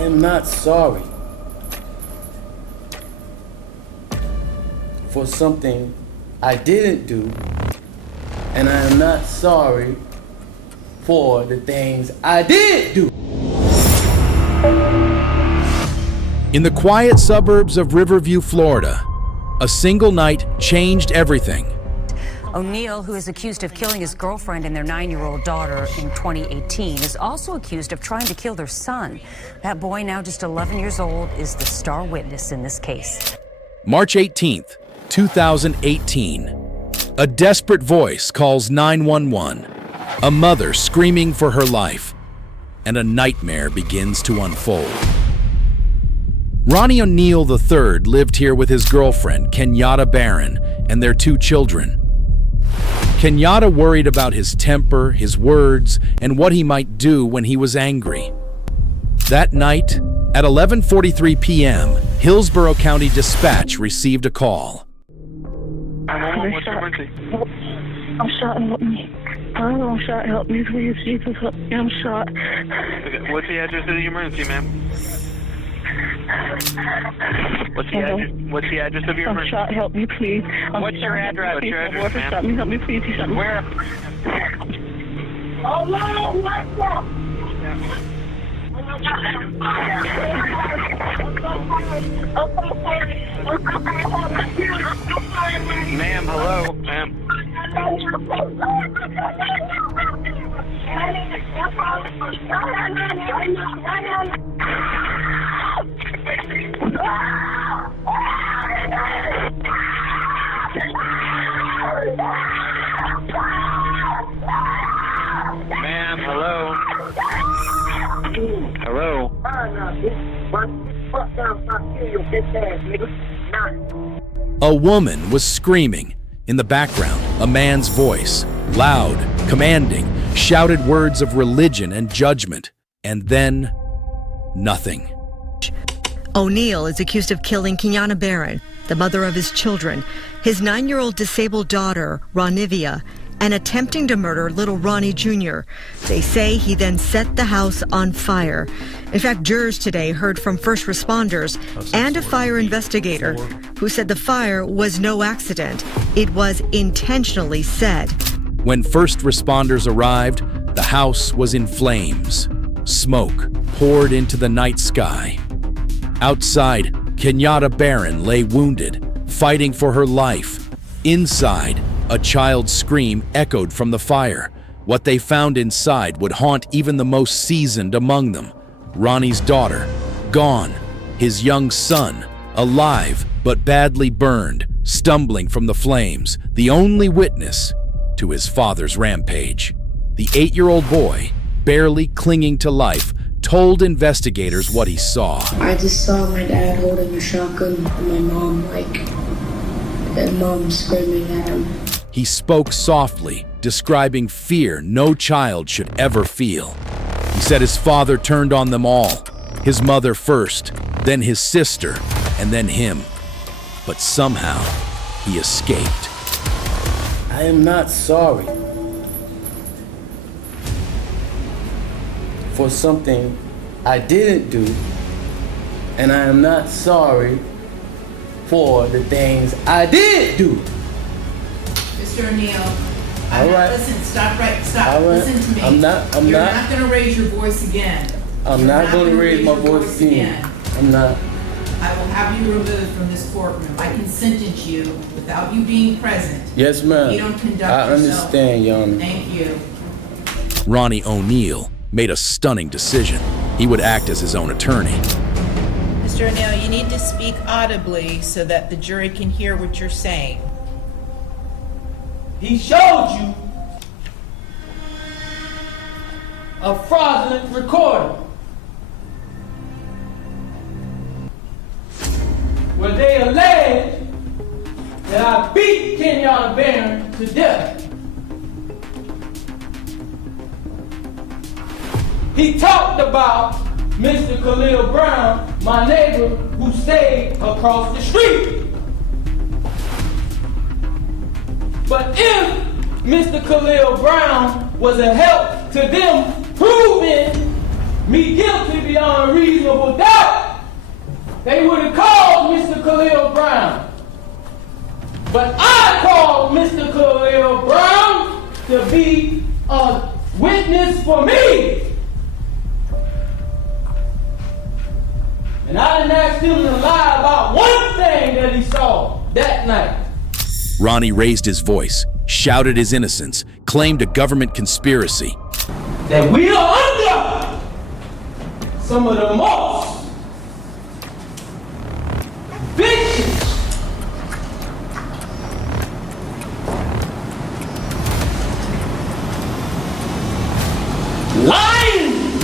I am not sorry for something I didn't do, and I am not sorry for the things I did do. In the quiet suburbs of Riverview, Florida, a single night changed everything. O'Neill, who is accused of killing his girlfriend and their 9-year-old daughter in 2018, is also accused of trying to kill their son. That boy, now just 11 years old, is the star witness in this case. March 18th, 2018. A desperate voice calls 911. A mother screaming for her life. And a nightmare begins to unfold. Ronnie O'Neill III lived here with his girlfriend, Kenyatta Barron, and their 2 children. Kenyatta worried about his temper, his words, and what he might do when he was angry. That night, at 11:43 p.m., Hillsborough County Dispatch received a call. What's your emergency? I'm shot. Help me. I'm shot. Help me, please. Jesus, help me. I'm shot. Okay. What's the address of the emergency, ma'am? What's the address of your emergency? I'm shot. Help me, please. What's your address? What's your address, ma'am? Shot me. Help me, please. He shot me. Where? Ma'am, hello, ma'am. Ma'am, hello. Hello. A woman was screaming. In the background, a man's voice, loud, commanding, shouted words of religion and judgment. And then, nothing. O'Neill is accused of killing Kenyatta Barron, the mother of his children, his 9-year-old disabled daughter, Ronivia, and attempting to murder little Ronnie Jr. They say he then set the house on fire. In fact, jurors today heard from first responders and a fire investigator who said the fire was no accident. It was intentionally set. When first responders arrived, the house was in flames. Smoke poured into the night sky. Outside, Kenyatta Barron lay wounded, fighting for her life. Inside, a child's scream echoed from the fire. What they found inside would haunt even the most seasoned among them. Ronnie's daughter, gone. His young son, alive but badly burned, stumbling from the flames, the only witness to his father's rampage. The 8-year-old boy, barely clinging to life, told investigators what he saw. I just saw my dad holding a shotgun and my mom, and mom screaming at him. He spoke softly, describing fear no child should ever feel. He said his father turned on them all, his mother first, then his sister, and then him. But somehow, he escaped. I am not sorry for something I didn't do, and I am not sorry for the things I did do. Mr. O'Neill, All right. Listen, stop. All right. Listen to me. I'm not You're not going to raise your voice again. I'm not going to raise my voice again. I'm not. I will have you removed from this courtroom. I can sentence you without you being present. Yes, ma'am. You don't conduct I yourself. understand, Your Honor. Thank you. Ronnie O'Neill made a stunning decision. He would act as his own attorney. Mr. O'Neill, you need to speak audibly so that the jury can hear what you're saying. He showed you a fraudulent recording where they allege that I beat Kenyatta Barron to death. He talked about Mr. Khalil Brown, my neighbor who stayed across the street. But if Mr. Khalil Brown was a help to them proving me guilty beyond a reasonable doubt, they would have called Mr. Khalil Brown. But I called Mr. Khalil Brown to be a witness for me. And I didn't ask him to lie about one thing that he saw that night. Ronnie raised his voice, shouted his innocence, claimed a government conspiracy. That we are under some of the most vicious, lying,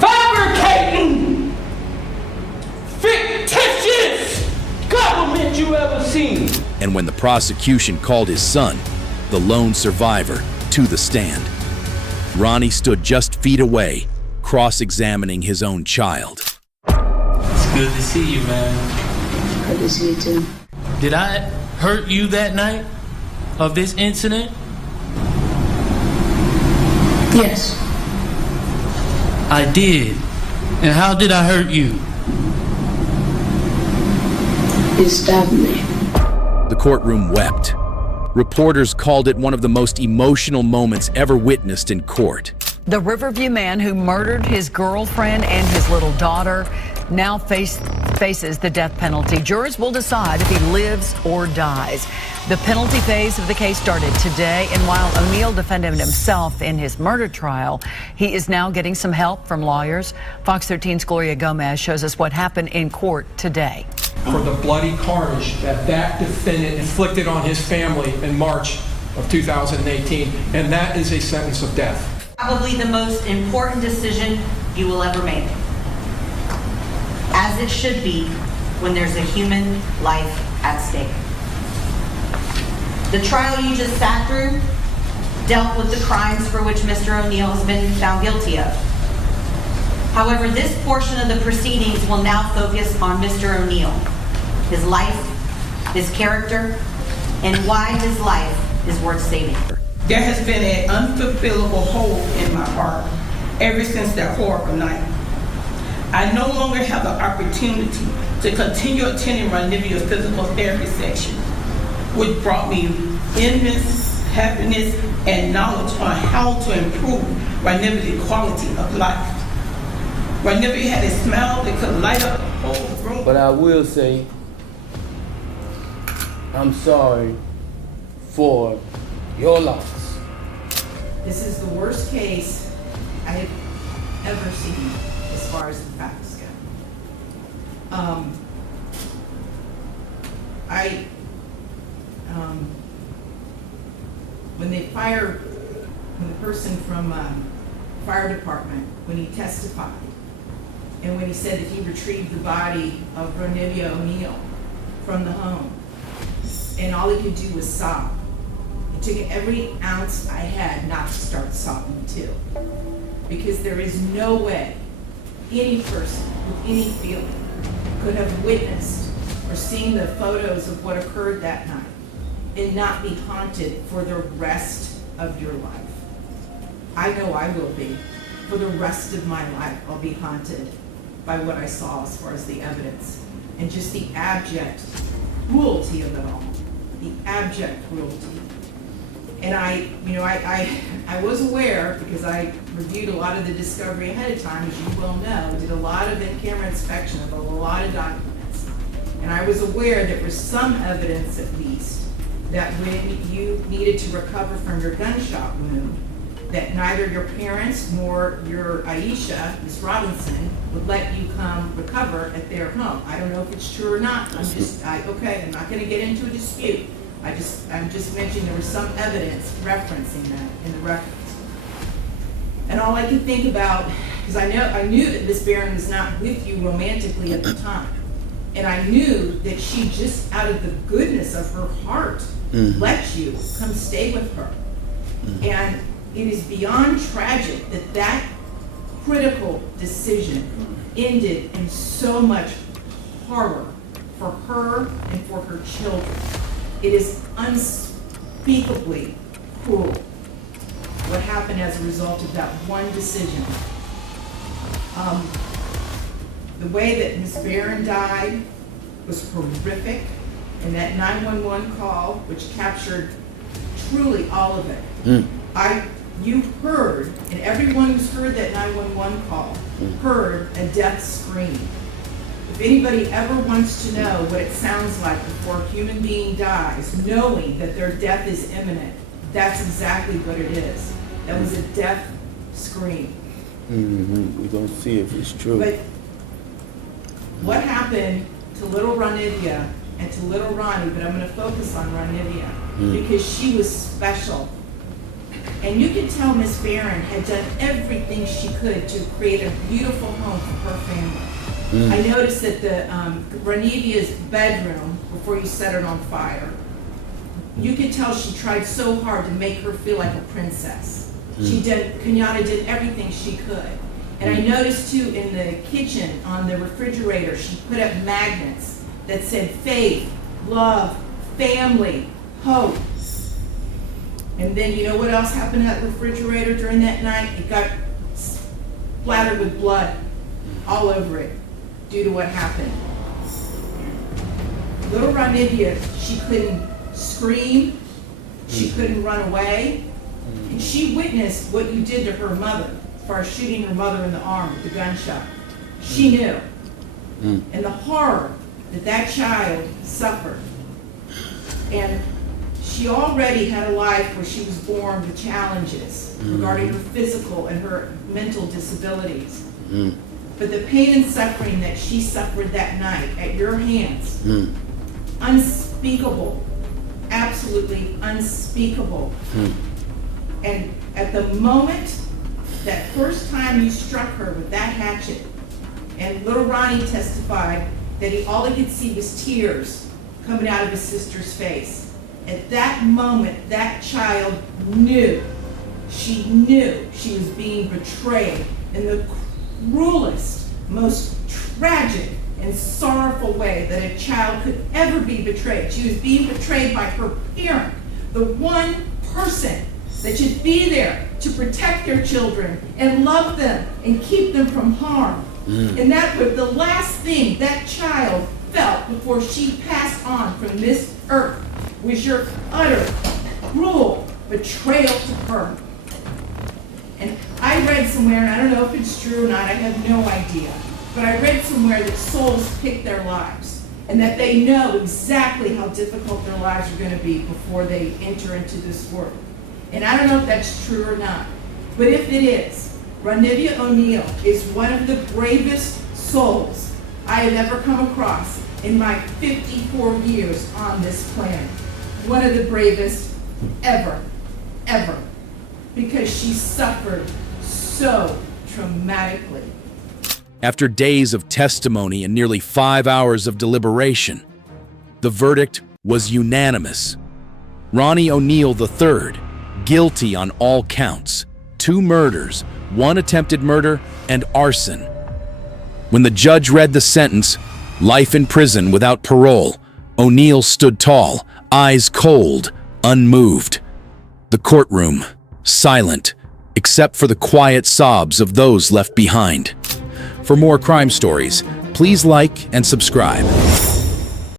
fabricating, fictitious government you ever seen. And when the prosecution called his son, the lone survivor, to the stand, Ronnie stood just feet away, cross-examining his own child. It's good to see you, man. Good to see you too. Did I hurt you that night of this incident? Yes. I did. And how did I hurt you? You stabbed me. The courtroom wept. Reporters called it one of the most emotional moments ever witnessed in court. The Riverview man who murdered his girlfriend and his little daughter now faces the death penalty. Jurors will decide if he lives or dies. The penalty phase of the case started today, and while O'Neal defended himself in his murder trial, he is now getting some help from lawyers. Fox 13's Gloria Gomez shows us what happened in court today. For the bloody carnage that defendant inflicted on his family in March of 2018, and that is a sentence of death. Probably the most important decision you will ever make, as it should be when there's a human life at stake. The trial you just sat through dealt with the crimes for which Mr. O'Neal has been found guilty of. However, this portion of the proceedings will now focus on Mr. O'Neal, his life, his character, and why his life is worth saving. There has been an unfulfillable hole in my heart ever since that horrible night. I no longer have the opportunity to continue attending Ronivia's physical therapy session, which brought me endless happiness and knowledge on how to improve Ronivia's quality of life. Ronivia had a smile that could light up the whole room. But I will say, I'm sorry for your loss. This is the worst case I have ever seen as far as the facts go. When the person from fire department, when he testified, and when he said that he retrieved the body of Ronivia O'Neal from the home, and all he could do was sob. It took every ounce I had not to start sobbing too. Because there is no way any person with any feeling could have witnessed or seen the photos of what occurred that night and not be haunted for the rest of your life. I know I will be. For the rest of my life, I'll be haunted by what I saw as far as the evidence and just the abject cruelty of it all. The abject cruelty. And I was aware, because I reviewed a lot of the discovery ahead of time, as you well know, did a lot of in-camera inspection of a lot of documents. And I was aware there was some evidence, at least, that when you needed to recover from your gunshot wound, that neither your parents nor your Aisha, Ms. Robinson, would let you come recover at their home. I don't know if it's true or not. I'm not going to get into a dispute. I'm just mentioning there was some evidence referencing that in the records. And all I could think about, because I knew that Miss Barron was not with you romantically at the time. And I knew that she just out of the goodness of her heart let you come stay with her. And it is beyond tragic that that critical decision ended in so much horror for her and for her children. It is unspeakably cruel what happened as a result of that one decision. The way that Ms. Barron died was horrific, and that 911 call, which captured truly all of it. You heard, and everyone who's heard that 911 call heard a death scream. If anybody ever wants to know what it sounds like before a human being dies, knowing that their death is imminent, that's exactly what it is. That was a death scream. We're going to see if it's true. But what happened to little Ronivia and to little Ronnie, but I'm going to focus on Ronivia because she was special. And you can tell Miss Barron had done everything she could to create a beautiful home for her family. I noticed that the Ronivia's bedroom, before you set it on fire, you could tell she tried so hard to make her feel like a princess. Kenyatta did everything she could. And I noticed too in the kitchen, on the refrigerator, she put up magnets that said faith, love, family, hope. And then you know what else happened to that refrigerator during that night? It got splattered with blood all over it due to what happened. Little Ronivia, she couldn't scream, she couldn't run away, and she witnessed what you did to her mother as far as shooting her mother in the arm with the gunshot. She knew. And the horror that that child suffered. And she already had a life where she was born with challenges regarding her physical and her mental disabilities. But the pain and suffering that she suffered that night at your hands, unspeakable, absolutely unspeakable. And at the moment, that first time you struck her with that hatchet, and little Ronnie testified that all he could see was tears coming out of his sister's face. At that moment, that child knew, she knew she was being betrayed in the cruelest, most tragic and sorrowful way that a child could ever be betrayed. She was being betrayed by her parent, the one person that should be there to protect their children and love them and keep them from harm. And that was the last thing that child felt before she passed on from this earth, was your utter, cruel betrayal to her. And I read somewhere, and I don't know if it's true or not, I have no idea, but I read somewhere that souls pick their lives, and that they know exactly how difficult their lives are going to be before they enter into this world. And I don't know if that's true or not, but if it is, Ronivia O'Neal is one of the bravest souls I have ever come across in my 54 years on this planet. One of the bravest ever, ever, because she suffered so traumatically. After days of testimony and nearly 5 hours of deliberation, the verdict was unanimous. Ronnie O'Neal III, guilty on all counts, 2 murders, 1 attempted murder, and arson. When the judge read the sentence, life in prison without parole, O'Neal stood tall, eyes cold, unmoved. The courtroom, silent, except for the quiet sobs of those left behind. For more crime stories, please like and subscribe.